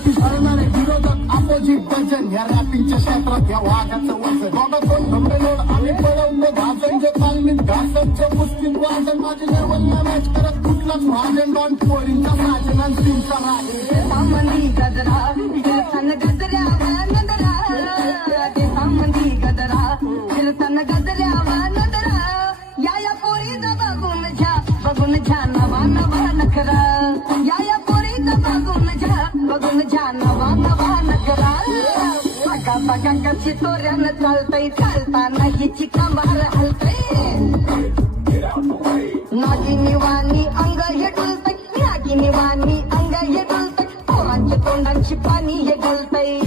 वरती धरणारे विरोधक अपोजिट भजन या रॅपिंगच्या क्षेत्रात या वाघाचं वजन बघा कोण धमडेलोड आम्ही पळवलं भाजन जे तालमीत घासतचं पुस्तीत वाजन माझे लेवलला मॅच करत कुठलाच भाजन डॉन पोरींचा साजन आणि तीनचा राजन सामंदी गजरा कीर्तन गजऱ्यावा नदरा ते सामंदी गजरा कीर्तन गजऱ्यावा नदरा या पोरीचा बघून घ्या नवा नवा नखरा या पोरीचा बघून घ्या नवा नवा नखरा बघा बघा कशी तोऱ्यानं चालतय चालताना हिची कमार हलतय नागिनी वाणी अंग हे डुलतय नागिनी वाणी अंग हे डुलतय पोरांच्या तोंडांची पाणी हे गळतय